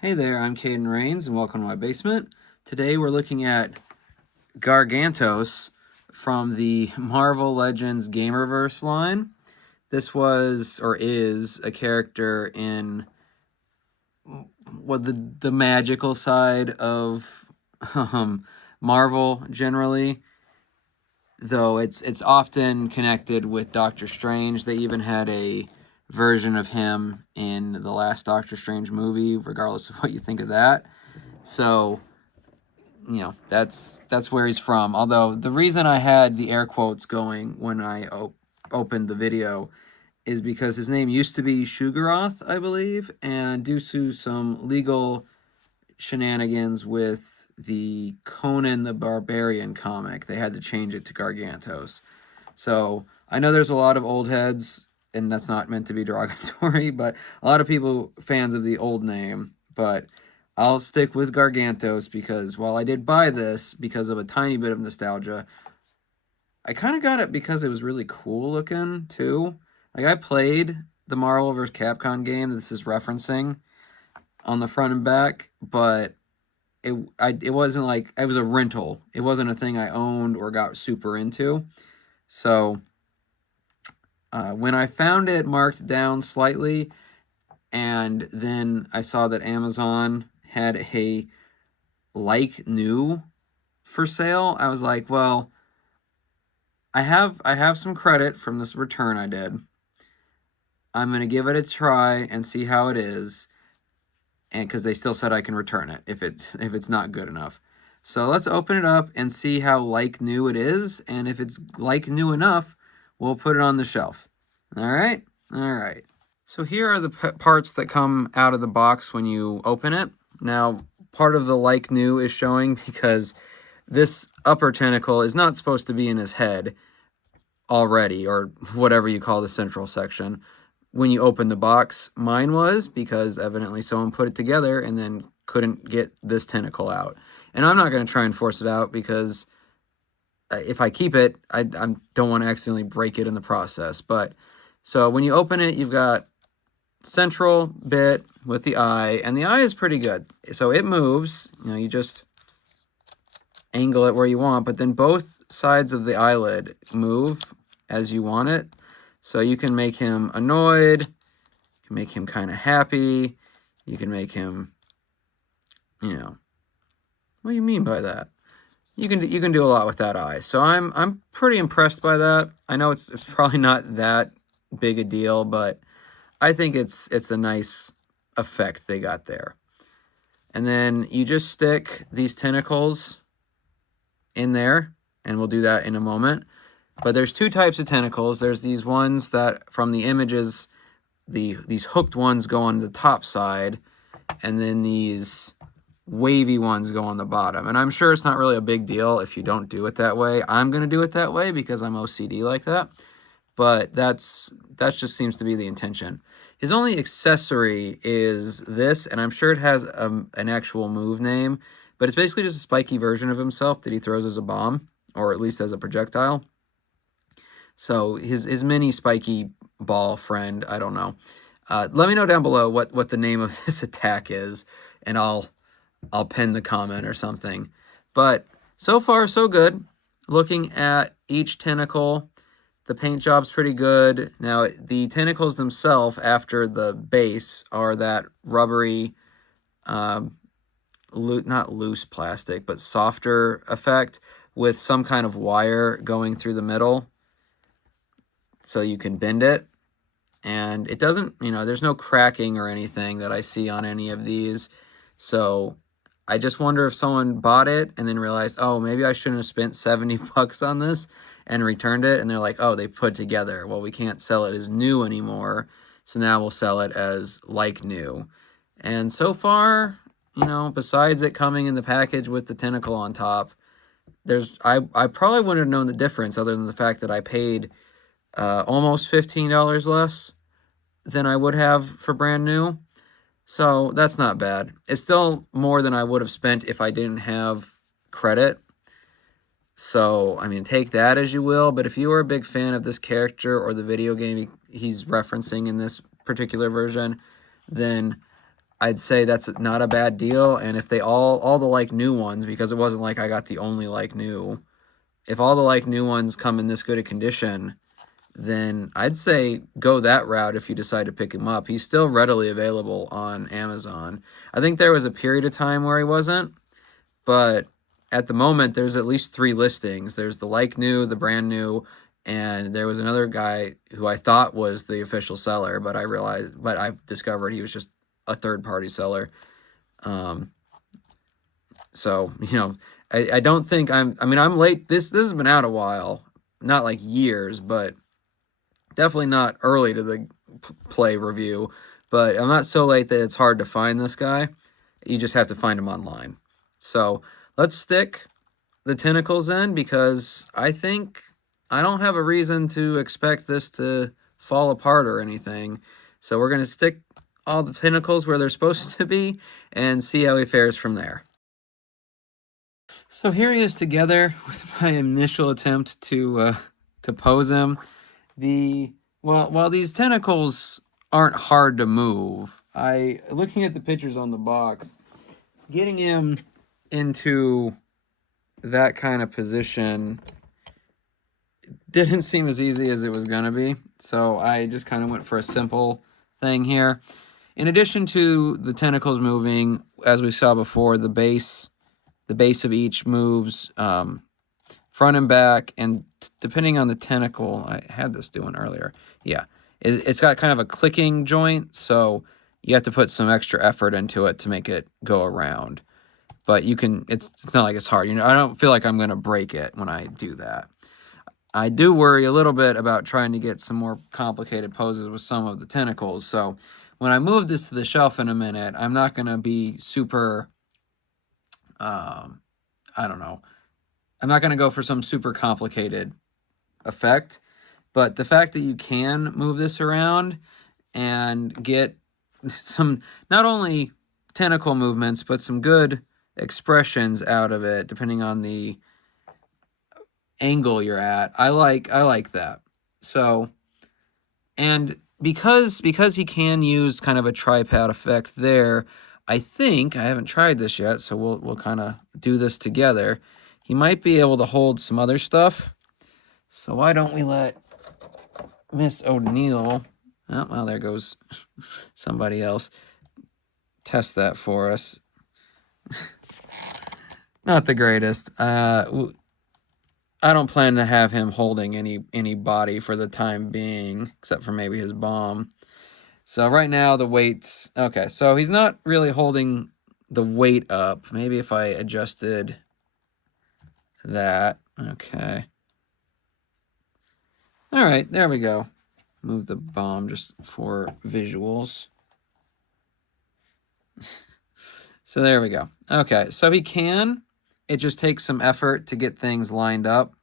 Hey there, I'm Caden Rains, and welcome to my basement. Today we're looking at Gargantos from the Marvel Legends Gamerverse line. This was, or is, a character in the magical side of Marvel generally, though it's often connected with Doctor Strange. They even had a version of him in the last Doctor Strange movie, regardless of what you think of that. So that's where he's from. Although the reason I had the air quotes going when I opened the video is because his name used to be Shuma-Gorath, I believe, and due to some legal shenanigans with the Conan the Barbarian comic, they had to change it to Gargantos. So I know there's a lot of old heads, and that's not meant to be derogatory, but a lot of people fans of the old name, but I'll stick with Gargantos because while I did buy this because of a tiny bit of nostalgia, I kind of got it because it was really cool looking too. Like I played the Marvel vs. Capcom game this is referencing on the front and back, but it wasn't like it was a rental. It wasn't a thing I owned or got super into. So when I found it marked down slightly, and then I saw that Amazon had a like new for sale, I was like, well, I have some credit from this return I did. I'm gonna give it a try and see how it is, and because they still said I can return it if it's not good enough. So let's open it up and see how like new it is, and if it's like new enough, we'll put it on the shelf. All right, all right. So here are the parts that come out of the box when you open it. Now, part of the like new is showing because this upper tentacle is not supposed to be in his head already, or whatever you call the central section. When you open the box, mine was, because evidently someone put it together and then couldn't get this tentacle out. And I'm not going to try and force it out because if I keep it, I don't want to accidentally break it in the process. But so when you open it, you've got central bit with the eye, and the eye is pretty good. So it moves, you just angle it where you want, but then both sides of the eyelid move as you want it. So you can make him annoyed, you can make him kind of happy, you can make him, what do you mean by that? You can do a lot with that eye. So I'm pretty impressed by that. I know it's probably not that big a deal, but I think it's a nice effect they got there. And then you just stick these tentacles in there, and we'll do that in a moment. But there's two types of tentacles. There's these ones that from the images, these hooked ones go on the top side, and then these wavy ones go on the bottom. And I'm sure it's not really a big deal if you don't do it that way. I'm going to do it that way because I'm OCD like that. But that just seems to be the intention. His only accessory is this, and I'm sure it has an actual move name, but it's basically just a spiky version of himself that he throws as a bomb, or at least as a projectile. So his mini spiky ball friend, I don't know. Let me know down below what the name of this attack is, and I'll pin the comment or something. But so far, so good. Looking at each tentacle, the paint job's pretty good. Now, the tentacles themselves, after the base, are that rubbery, not loose plastic, but softer effect with some kind of wire going through the middle so you can bend it. And it doesn't, there's no cracking or anything that I see on any of these. So I just wonder if someone bought it and then realized, oh, maybe I shouldn't have spent 70 bucks on this, and returned it, and they're like, oh, they put together. Well, we can't sell it as new anymore, so now we'll sell it as like new. And so far, besides it coming in the package with the tentacle on top, I probably wouldn't have known the difference other than the fact that I paid almost $15 less than I would have for brand new. So that's not bad. It's still more than I would have spent if I didn't have credit. So, I mean, take that as you will, but if you are a big fan of this character or the video game he's referencing in this particular version, then I'd say that's not a bad deal. And if they all the like new ones, because it wasn't like I got the only like new, if all the like new ones come in this good a condition, then I'd say go that route if you decide to pick him up. He's still readily available on Amazon. I think there was a period of time where he wasn't, but at the moment there's at least 3 listings. There's the like new, the brand new, and there was another guy who I thought was the official seller, but I discovered he was just a third-party seller. So, I don't think I'm late. This has been out a while, not like years, but definitely not early to the play review, but I'm not so late that it's hard to find this guy. You just have to find him online. So let's stick the tentacles in, because I think I don't have a reason to expect this to fall apart or anything. So we're going to stick all the tentacles where they're supposed to be and see how he fares from there. So here he is together with my initial attempt to pose him. While these tentacles aren't hard to move, looking at the pictures on the box, getting him into that kind of position didn't seem as easy as it was going to be. So I just kind of went for a simple thing here. In addition to the tentacles moving, as we saw before, the base of each moves front and back, and depending on the tentacle, I had this doing earlier. Yeah, it's got kind of a clicking joint, so you have to put some extra effort into it to make it go around. But you can, it's not like it's hard. I don't feel like I'm going to break it when I do that. I do worry a little bit about trying to get some more complicated poses with some of the tentacles. So when I move this to the shelf in a minute, I'm not going to be super, I don't know. I'm not going to go for some super complicated effect. But the fact that you can move this around and get some, not only tentacle movements, but some good expressions out of it, depending on the angle you're at. I like that. So, and because he can use kind of a tripod effect there, I think, I haven't tried this yet, so we'll kind of do this together. He might be able to hold some other stuff. So why don't we let Miss O'Neill, oh, well, there goes somebody else, test that for us. Not the greatest. I don't plan to have him holding any body for the time being, except for maybe his bomb. So right now the weight's, okay, so he's not really holding the weight up. Maybe if I adjusted that, okay. All right, there we go. Move the bomb just for visuals. So there we go. Okay, so he can. It just takes some effort to get things lined up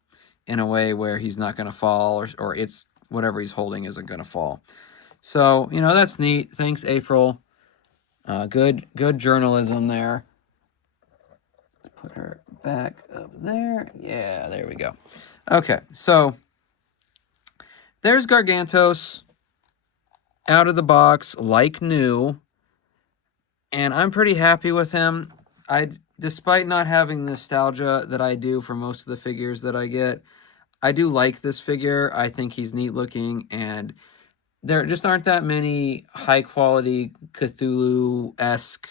in a way where he's not going to fall, or it's whatever he's holding isn't going to fall. So, that's neat. Thanks, April. Good journalism there. Put her back up there. Yeah, there we go. Okay, so there's Gargantos out of the box like new. And I'm pretty happy with him. Despite not having the nostalgia that I do for most of the figures that I get, I do like this figure. I think he's neat looking, and there just aren't that many high quality Cthulhu-esque,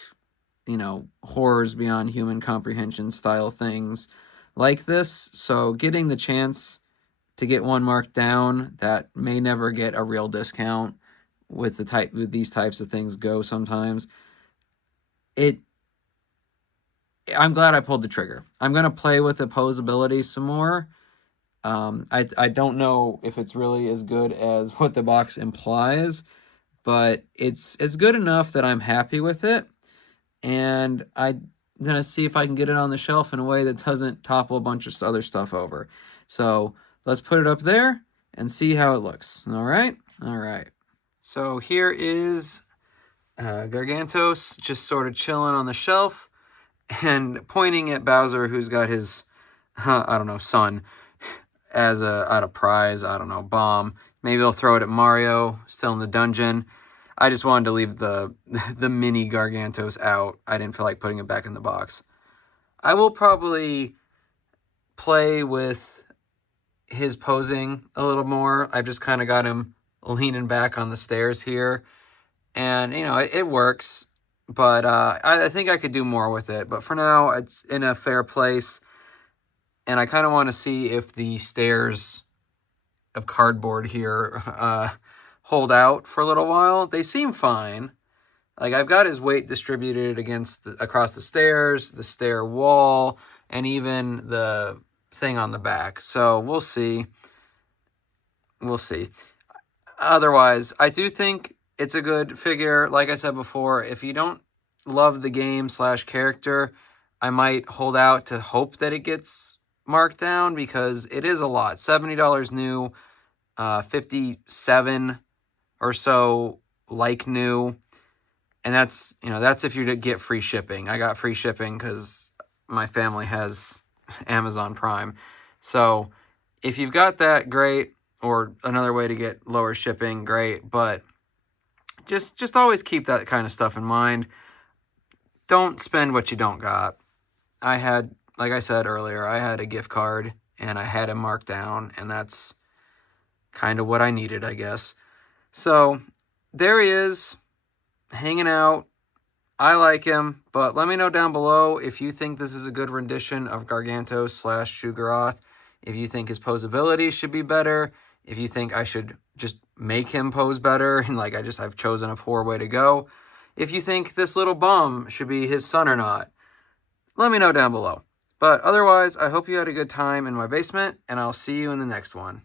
horrors beyond human comprehension style things like this. So getting the chance to get one marked down that may never get a real discount with these types of things go sometimes. I'm glad I pulled the trigger. I'm going to play with the posability some more. I don't know if it's really as good as what the box implies, but it's good enough that I'm happy with it. And I'm going to see if I can get it on the shelf in a way that doesn't topple a bunch of other stuff over. So let's put it up there and see how it looks. All right? All right. So here is Gargantos just sort of chilling on the shelf and pointing at Bowser, who's got his, I don't know, son as a prize, I don't know, bomb. Maybe they'll throw it at Mario, still in the dungeon. I just wanted to leave the the mini Gargantos out. I didn't feel like putting it back in the box. I will probably play with his posing a little more. I've just kind of got him leaning back on the stairs here. And, you know, it works. But I think I could do more with it. But for now, it's in a fair place. And I kind of want to see if the stairs of cardboard here hold out for a little while. They seem fine. Like, I've got his weight distributed across the stairs, the stair wall, and even the thing on the back. So we'll see. We'll see. Otherwise, I do think it's a good figure. Like I said before, if you don't love the game / character, I might hold out to hope that it gets marked down because it is a lot. $70 new, 57 or so like new. And that's if you get free shipping. I got free shipping because my family has Amazon Prime. So if you've got that, great. Or another way to get lower shipping, great. But just always keep that kind of stuff in mind. Don't spend what you don't got. I had, like I said earlier, I had a gift card and I had it marked down, and that's kind of what I needed, I guess. So there he is, hanging out. I like him, but let me know down below if you think this is a good rendition of Gargantos / Shuma-Gorath, if you think his posability should be better, if you think I should just make him pose better, and like I've chosen a poor way to go, if you think this little bum should be his son or not, let me know down below. But otherwise, I hope you had a good time in my basement, and I'll see you in the next one.